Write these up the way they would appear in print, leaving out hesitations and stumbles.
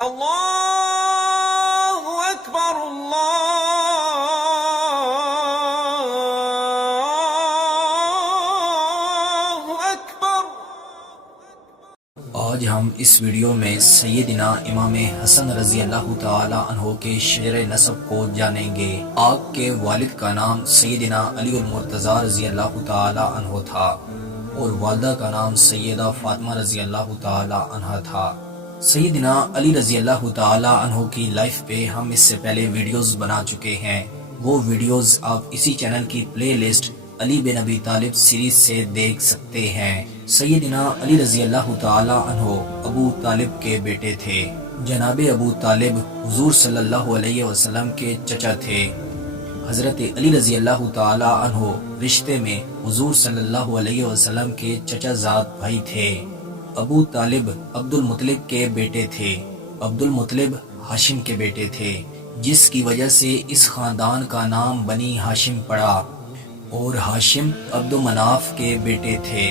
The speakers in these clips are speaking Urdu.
اللہ اکبر اللہ اکبر۔ آج ہم اس ویڈیو میں سیدنا امام حسن رضی اللہ تعالی عنہ کے شجر نسب کو جانیں گے۔ آپ کے والد کا نام سیدنا علی المرتضی رضی اللہ تعالی عنہ تھا اور والدہ کا نام سیدہ فاطمہ رضی اللہ تعالی عنہ تھا۔ سیدنا علی رضی اللہ تعالی عنہ کی لائف پہ ہم اس سے پہلے ویڈیوز بنا چکے ہیں، وہ ویڈیوز آپ اسی چینل کی پلے لسٹ علی بن ابی طالب سیریز سے دیکھ سکتے ہیں۔ سیدنا علی رضی اللہ تعالی عنہ ابو طالب کے بیٹے تھے۔ جناب ابو طالب حضور صلی اللہ علیہ وسلم کے چچا تھے۔ حضرت علی رضی اللہ تعالی عنہ رشتے میں حضور صلی اللہ علیہ وسلم کے چچا زاد بھائی تھے۔ ابو طالب عبد المطلب کے بیٹے تھے۔ عبد المطلب ہاشم کے بیٹے تھے، جس کی وجہ سے اس خاندان کا نام بنی ہاشم پڑا، اور ہاشم عبد مناف کے بیٹے تھے۔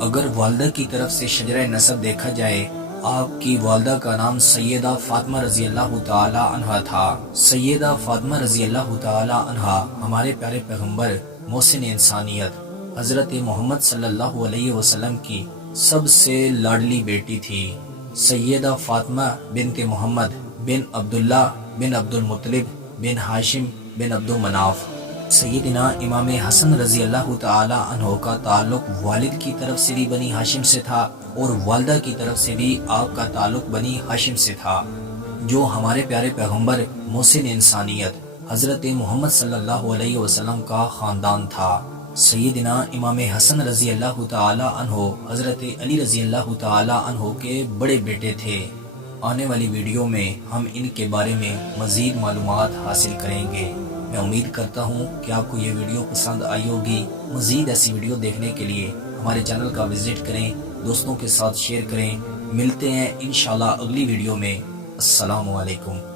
اگر والدہ کی طرف سے شجرہ نسب دیکھا جائے، آپ کی والدہ کا نام سیدہ فاطمہ رضی اللہ تعالی عنہا تھا۔ سیدہ فاطمہ رضی اللہ تعالی عنہا ہمارے پیارے پیغمبر محسن انسانیت حضرت محمد صلی اللہ علیہ وسلم کی سب سے لاڈلی بیٹی تھی۔ سیدہ فاطمہ بنت محمد بن عبداللہ بن عبد المطلب بن ہاشم بن عبد مناف۔ سیدنا امام حسن رضی اللہ تعالی عنہ کا تعلق والد کی طرف سے بھی بنی ہاشم سے تھا اور والدہ کی طرف سے بھی آپ کا تعلق بنی ہاشم سے تھا، جو ہمارے پیارے پیغمبر محسن انسانیت حضرت محمد صلی اللہ علیہ وسلم کا خاندان تھا۔ سیدنا امام حسن رضی اللہ تعالی عنہ حضرت علی رضی اللہ تعالی عنہ کے بڑے بیٹے تھے۔ آنے والی ویڈیو میں ہم ان کے بارے میں مزید معلومات حاصل کریں گے۔ میں امید کرتا ہوں کہ آپ کو یہ ویڈیو پسند آئی ہوگی۔ مزید ایسی ویڈیو دیکھنے کے لیے ہمارے چینل کا وزٹ کریں، دوستوں کے ساتھ شیئر کریں۔ ملتے ہیں انشاءاللہ اگلی ویڈیو میں۔ السلام علیکم۔